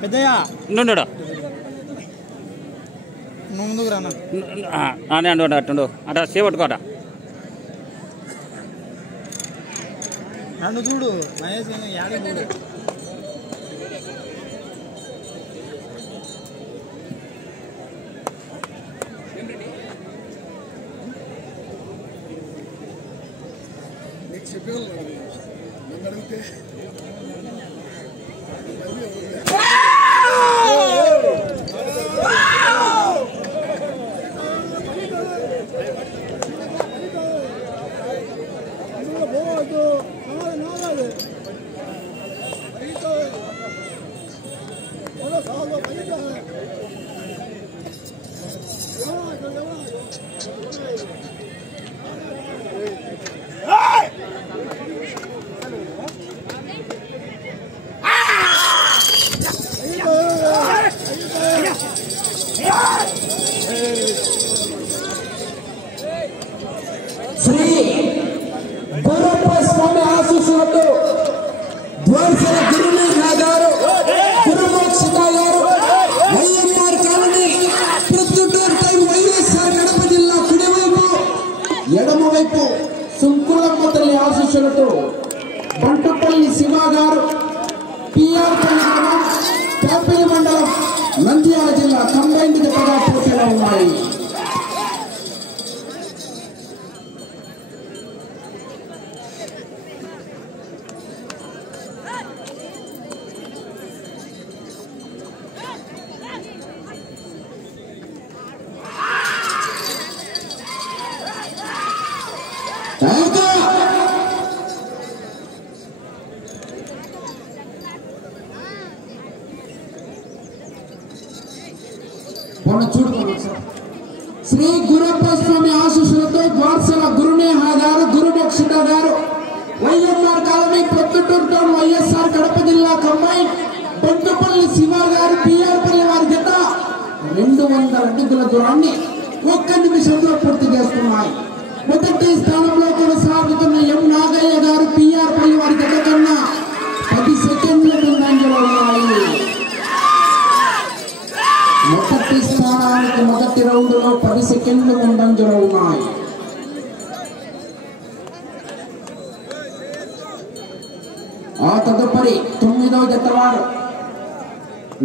పెద్దయ్యా ముందుకు రాను అట్టుండు అట సేపట్టుకోట నన్ను చూడు మహేష్ యాడి చూడు శ్రీ గురప్ప స్వామి ఆశీస్సులతో ద్వారసల గురునాథ గారు గురుమోక్షిత గారు వైఎస్ఆర్ కాలనీ ప్రొద్దుటూరు టైం వైఎస్ఆర్ కడప జిల్లా కుడివైపు ఎడమవైపు సుంకులమ్మ తల్లి ఆశీస్సులతో బంటుపల్లి శివ గారు పిఆర్ గ్రామం పేపల్లి మండలం నంద్యాల జిల్లా కంబైన్డ్ జతగా పోటీలో ఉన్నాయి. శ్రీ గురప్ప స్వామి ఆశీస్సులతో ద్వారసల గురునేహ గారు గురుమోక్షిత గారు వైఎస్ఆర్ కాలనీ ప్రొద్దుటూరు టౌన్ వైఎస్ఆర్ కడప జిల్లా కంబైన్ బంటుపల్లి శివ గారు పిఆర్ పల్లి వారి జత 200 అడుగుల దూరాన్ని 1 నిమిషంలో పూర్తి చేస్తున్నాయి. మొదటి స్థానంలో కొనసాగుతున్న ఎం నాగయ్య గారు పిఆర్ పల్లి వారి జత కన్నా 10 సెకండ్ల ముందంజలో ఉన్నాయి. మొదటి స్థానానికి మొదటి రౌండ్లో 10 సెకండ్లు ముందంజలో ఉన్నాయి. ఆ తదుపరి 9వ జతవాడు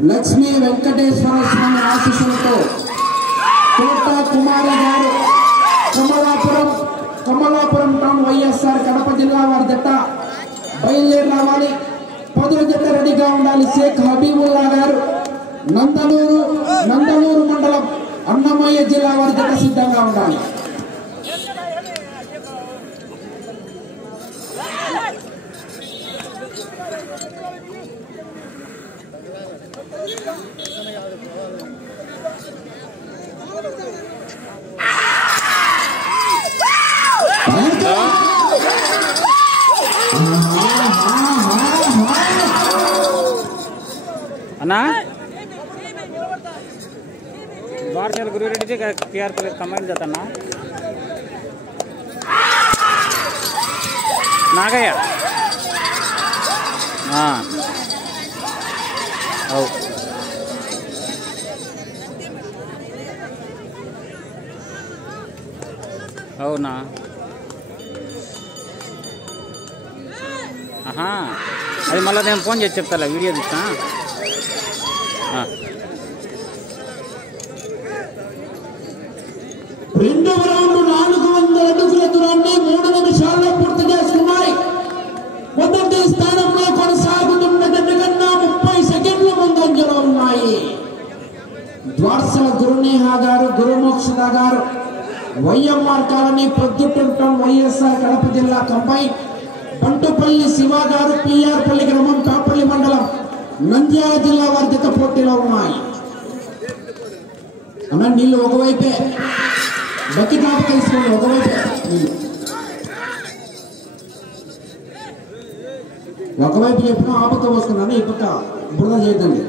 లక్ష్మీ వెంకటేశ్వర స్వామి ఆశీస్సులతో కోట కుమారి గారు కమలాపురం టౌన్ వైఎస్ఆర్ కడప జిల్లా వారి జత బయలుదేరి రావాలి. 10వ జత రెడీగా ఉండాలి. షేక్ హబీబుల్లా గారు నందలూరు మండలం అన్నమయ్య జిల్లా వారి జత సిద్ధంగా ఉండాలి. అన్నా ద్వారసల గురురెడ్డి పిఆర్ పల్లి కంబైన్ చేతన్నా నాగయ్య అవునా అది మళ్ళీ నేను ఫోన్ చేసి చెప్తా వీడియో తీస్తా. రెండవ రౌండ్ 400 అడుగుల దూరాన్ని 3 నిమిషాల్లో పూర్తి చేసుకున్నాయి. మొదటి స్థానంలో కొనసాగుతున్న జత కన్నా 30 సెకండ్ల ముందంజలో ఉన్నాయి. ద్వారసల గురునేహ గారు గురుమోక్షిత గారు YMR colony Proddatur town YSR Kadapa జిల్లా కంబైన్ బంటుపల్లి శివ గారు పిఆర్ పల్లి గ్రామం కాపల్లి మండలం నంద్యాల జిల్లా వారి జత పోటీలో ఉన్నాయి. అన్న నీళ్ళు ఒకవైపే బకెట్ ఆపు తీసుకోండి. ఒకవైపే ఒకవైపు చెప్పిన ఆపతో వస్తున్నాను. ఈ పక్క బురద చేయదండి.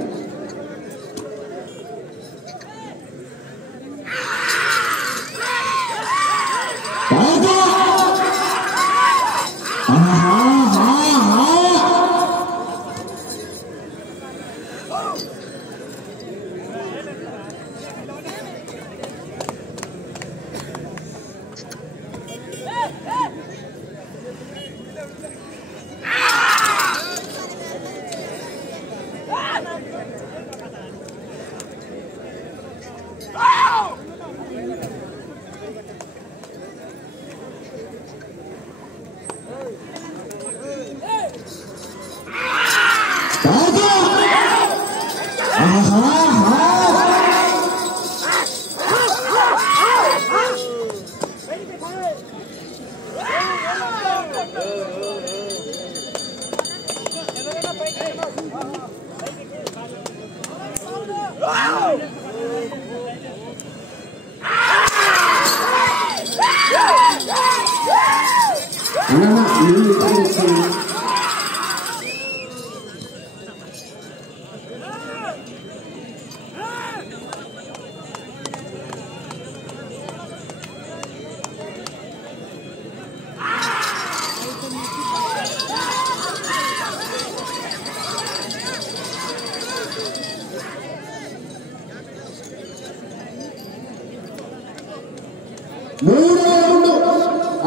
మూడో రౌండ్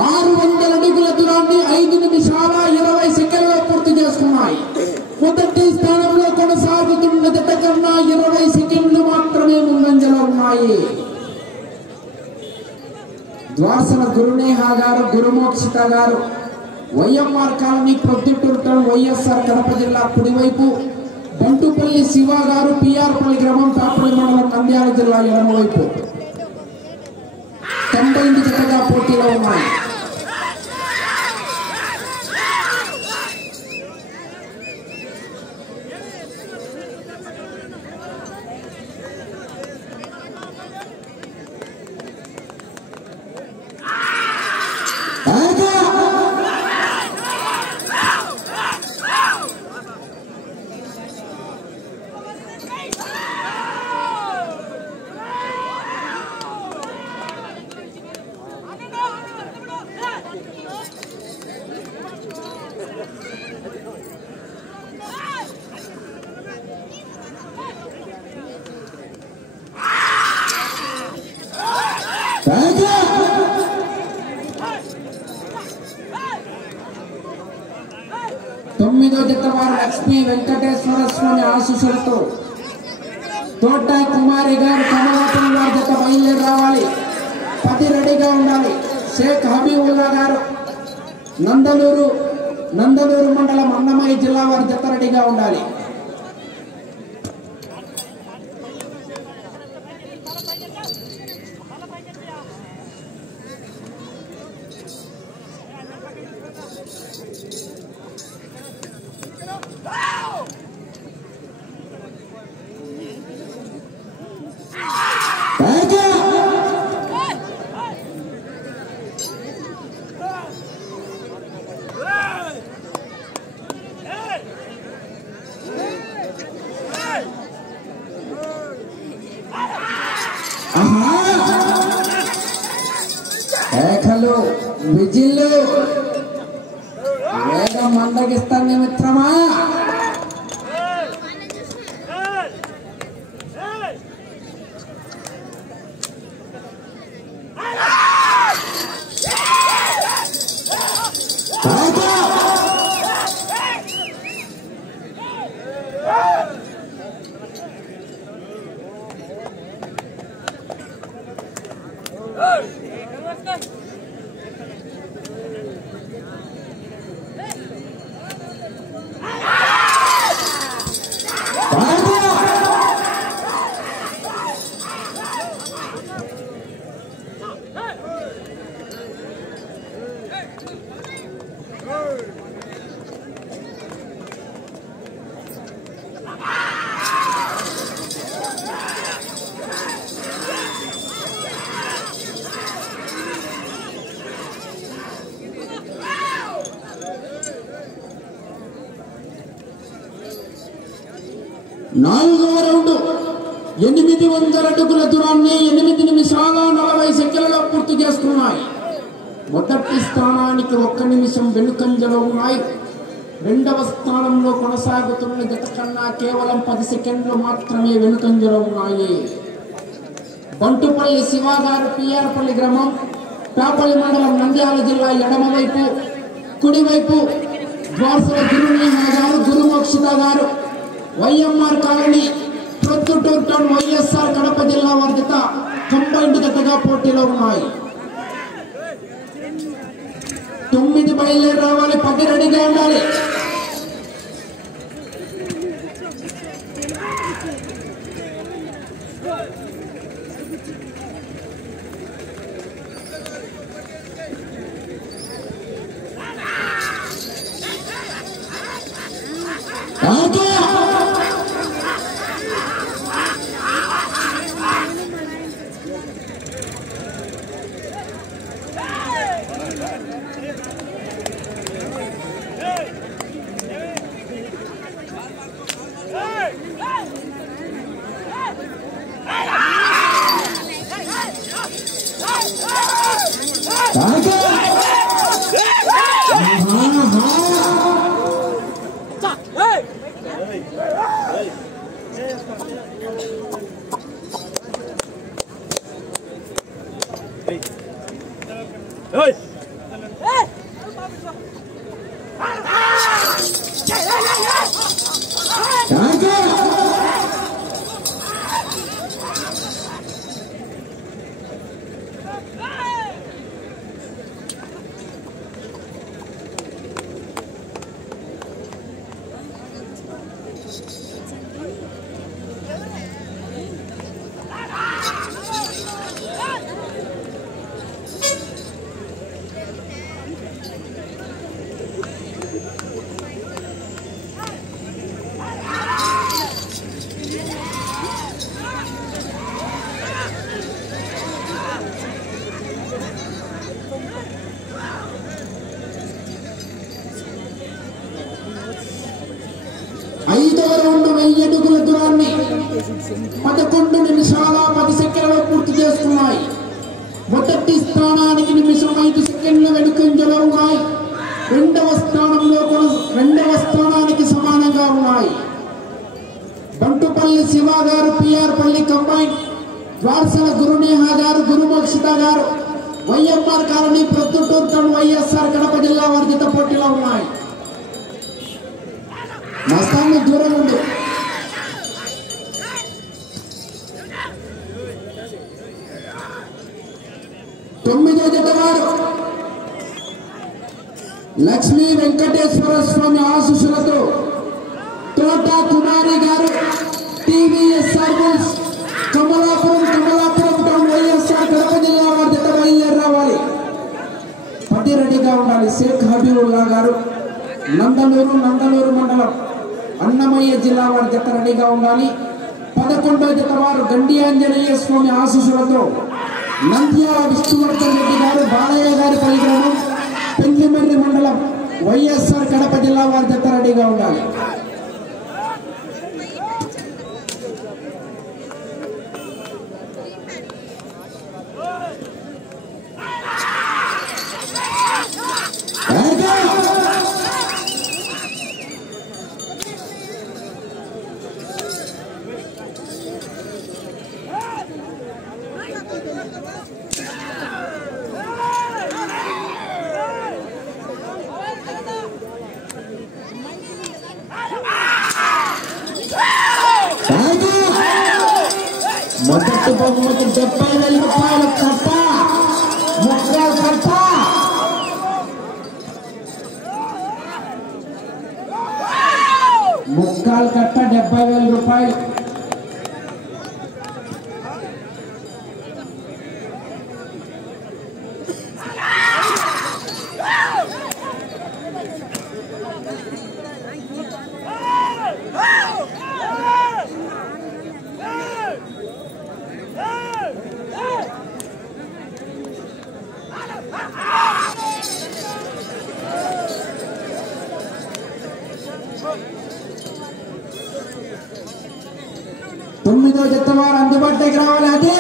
600 అడుగుల దూరాన్ని 5 నిమిషాల 20 సెకండ్లలో పూర్తి చేసుకున్నాయి. మొదటి స్థానంలో కొనసాగుతున్న జత కన్నా 20 సెకండ్లు మాత్రమే ముందంజలో ఉన్నాయి. ద్వారసల గురునేహ గారు, గురుమోక్షిత గారు, YMR colony, Proddatur town, YSR Kadapa జిల్లా కుడివైపు, బంటుపల్లి శివ గారు, పిఆర్పల్లి గ్రామం, పాపల్లి మండలం, నంద్యాల జిల్లా ఎడమవైపు 98 జతగా పోటీలో ఉన్నాయి. తొమ్మిదో జత వారు లక్ష్మీ వెంకటేశ్వర స్వామి ఆశీస్సులతో తోట కుమారి గారు, కమలాపురం వారి జత బయలుదేరి రావాలి. 10 రెడీగా ఉండాలి. షేక్ హబీబుల్లా గారు, నందలూరు మండలం, అన్నమయ్య జిల్లా వారి జత రెడీగా ఉండాలి. విజిల్లు వేగం మందగిస్తాను మిత్రమా. నాలుగవ రౌండ్ 800 అడుగుల దూరాన్ని 8 నిమిషాల 40 సెకండ్లలో పూర్తి చేసుకున్నాయి. మొదటి స్థానానికి 1 నిమిషం వెనుకంజలో ఉన్నాయి. రెండవ స్థానంలో కొనసాగుతున్న జత కన్నా కేవలం 10 సెకండ్లు మాత్రమే వెనుకంజలో ఉన్నాయి. బంటుపల్లి శివ గారు, పిఆర్పల్లి గ్రామం, పేపల్లి మండలం, నంద్యాల జిల్లా ఎడమవైపు, కుడివైపు ద్వారసల గురునేహ గారు, గురుమోక్షిత గారు, YMR colony, Proddatur town, YSR Kadapa జిల్లా వారి జత కంబైన్డ్ జతగా పోటీలో ఉన్నాయి. 9 బయలుదేరి రావాలి, 10 రెడీగా ఉండాలి. ఐదవ రౌండ్ 1000 అడుగుల దూరాన్ని 11 నిమిషాల 10 సెకండ్లలో పూర్తి చేస్తున్నాయి. మొదటి స్థానానికి నిమిషం 5 సెకండ్ల వెనుకంజలో ఉన్నాయి. రెండవ స్థానానికి సమానంగా ఉన్నాయి. బంటుపల్లి శివ గారు, పిఆర్పల్లి కంబైన్, ద్వారసల గురునేహ గారు, గురుమోక్షిత గారు, YMR colony, Proddatur town, YSR Kadapa జిల్లా వారి జత పోటీలో ఉన్నాయి. మస్తాన్ని దూరం ఉంది. తొమ్మిదో జత వారు లక్ష్మీ వెంకటేశ్వర స్వామి ఆశీస్సులతో తోట కుమారి గారు, TVS service, Kamalapuram town, YSR Kadapa జిల్లా వారి జత బయలుదేరి రావాలి. 10 రెడీగా ఉండాలి. షేక్ హబీబుల్లా గారు, నందలూరు మండలం, అన్నమయ్య జిల్లా వారి జత రెడీగా ఉండాలి. 11వ జత వారు గండి ఆంజనేయ స్వామి ఆశీస్సులతో నంద్యాల విష్ణువర్ధన్ రెడ్డి గారు, బాలయ్య గారి పరిగ్రహం, పెంకిమెర్రి మండలం, వైఎస్ఆర్ కడప జిల్లా వారి జత రెడీగా ఉండాలి. మొదటి బహుమతి 70,000 రూపాయలు కట్ట, ముక్కలు కట్ట. ముక్కలు కట్ట 70,000 రూపాయలు. తొమ్మిదో జత వారు అందుబాటులోకి రావాలి. అదే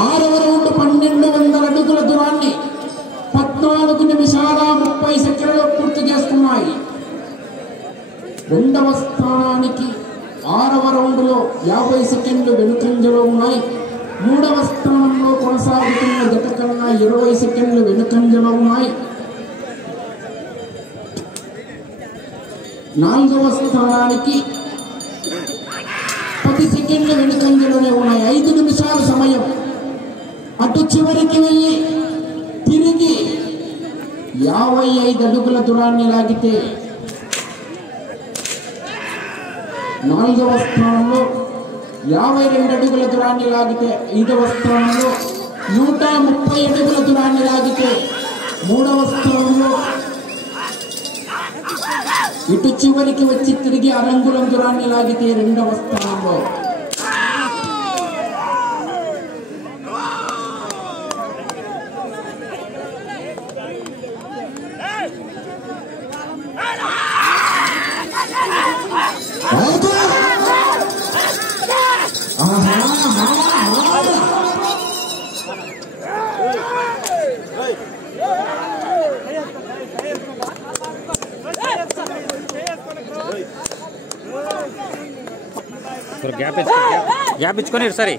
ఆరవ రౌండ్ 1200 అడుగుల దూరాన్ని 14 నిమిషాల 30 సెకండ్లలో పూర్తి చేస్తున్నాయి. రెండవ స్థానానికి ఆరవ రౌండ్లో 50 సెకండ్లు వెనుకంజలో ఉన్నాయి. మూడవ స్థానంలో కొనసాగుతున్న జత కన్నా 20 సెకండ్లు వెనుకంజలో ఉన్నాయి. నాలుగవ స్థానానికి 10 సెకండ్లు వెనుకంజలోనే ఉన్నాయి. 5 నిమిషాల సమయం. అటు చివరికి వెళ్ళి తిరిగి 55 అడుగుల దూరాన్ని లాగితే నాలుగవ స్థానంలో, 52 అడుగుల దూరాన్ని లాగితే ఐదవ స్థానంలో, 130 అడుగుల దూరాన్ని లాగితే మూడవ స్థానంలో, ఇటు చివరికి వచ్చి తిరిగి 6 అంగుళం దూరాన్ని లాగితే రెండవ స్థానంలో. గ్యాప్ ఇచ్చుకొని సరే.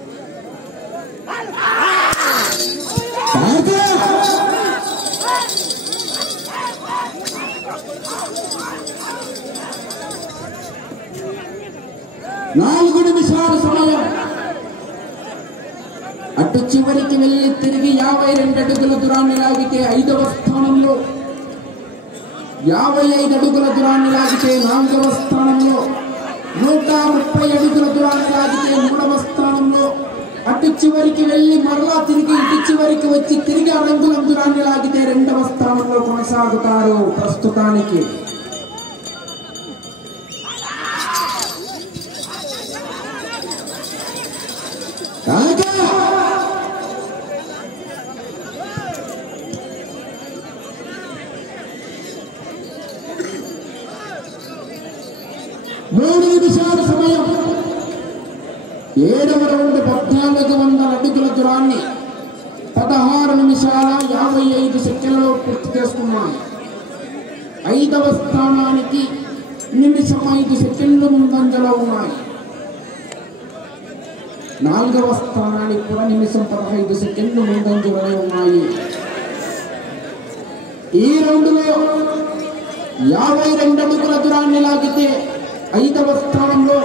నాలుగు నిమిషాల సమయం. అటు చివరికి వెళ్ళి తిరిగి 52 అడుగుల దూరాన్ని లాగితే ఐదవ స్థానంలో, 55 అడుగుల దూరాన్ని లాగితే నాలుగవ స్థానంలో, 130 అడుగుల దూరాన్ని లాగితే మూడవ స్థానంలో, అటు చివరికి వెళ్ళి మరలా తిరిగి ఇటు చివరికి వచ్చి తిరిగి 6 అంగుళం దూరాన్ని లాగితే రెండవ స్థానంలో కొనసాగుతారు ప్రస్తుతానికి. మూడు నిమిషాల సమయం. ఏడవ రౌండ్ 1400 అడుగుల దూరాన్ని 16 నిమిషాల 55 సెకండ్లలో పూర్తి చేసుకున్నాయి. ఐదవ స్థానానికి నిమిషం 5 సెకండ్లు ముందంజలో ఉన్నాయి. నాలుగవ స్థానానికి కూడా నిమిషం 15 సెకండ్లు ముందంజలో ఉన్నాయి. ఈ రౌండ్లో 52 అడుగుల దూరాన్ని లాగితే ఐదవ స్థానంలో,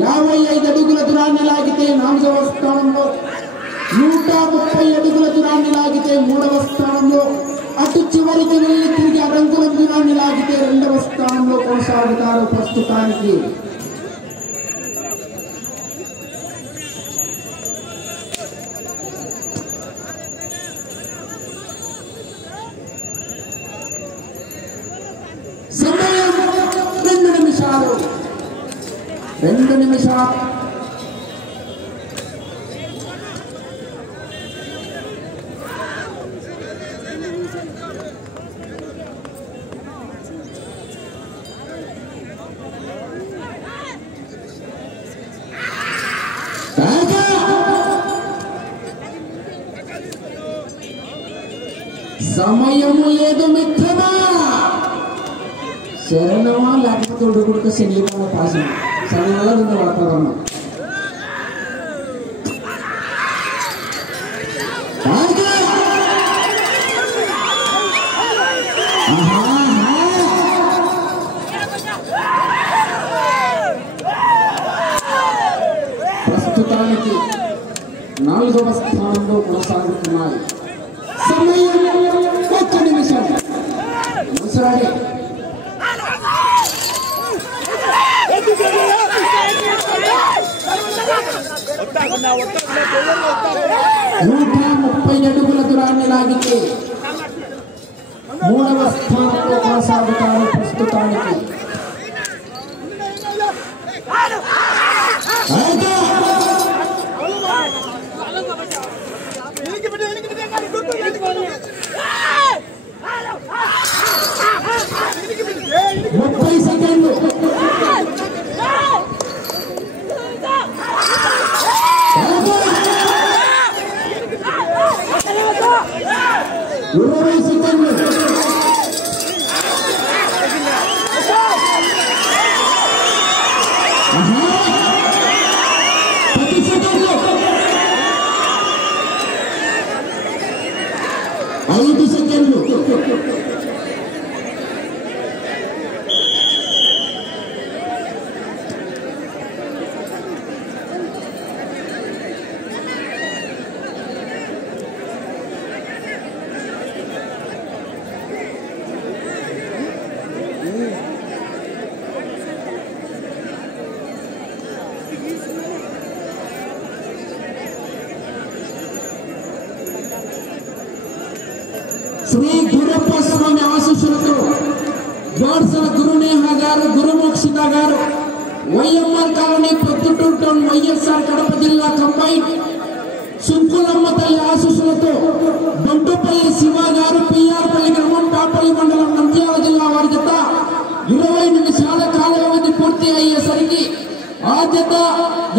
55 అడుగుల దూరాన్ని లాగితే నాలుగవ స్థానంలో, 130 అడుగుల దూరాన్ని లాగితే మూడవ స్థానంలో, అటు చివరికి వెళ్ళి తిరిగి 6 అంగుళం దూరాన్ని లాగితే రెండవ స్థానంలో కొనసాగుతారు ప్రస్తుతానికి. సమయం 2 నిమిషాలు. 2 నిమిషాలు. సమయము లేదు మిత్రమా. శరణమా లేకపోతే ఉడుకుడుక శనియమా పాసిన సన్నగా ఉంది వాతావరణం. ప్రస్తుతానికి 4వ స్థానంలో కొనసాగుతున్నాయి. సమయం 1 రెడీ. నూట 30 అడుగుల దూరాన్ని లాగితే 3వ స్థానంలో కొనసాగుతారు ప్రస్తుతానికి. ముప్పై సెకండ్లు. 20 సెకండ్లు. 10 సెకండ్లు. 5 సెకండ్లు. శ్రీ గురప్ప స్వామి ఆశీస్సులతో జోడ్సల గురునేహ గారు, గురుమోక్షిత గారు, YMR colony, Proddatur town, YSR Kadapa జిల్లా కంబైన్, సుంకులమ్మ తల్లి ఆశీస్సులతో బంటుపల్లి శివ గారు, పిఆర్పల్లి గ్రామం, పాపల్లి మండలం, నంద్యాల జిల్లా వారి జత 20 నిమిషాల కాల వ్యవధి పూర్తి అయ్యేసరికి ఆ జత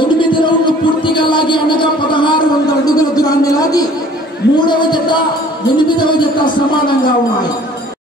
8 రౌండ్లు పూర్తిగా లాగి అనగా 1600 అడుగుల దూరాన్ని లాగి 3వ జత 8వ జత సమానంగా ఉన్నాయి.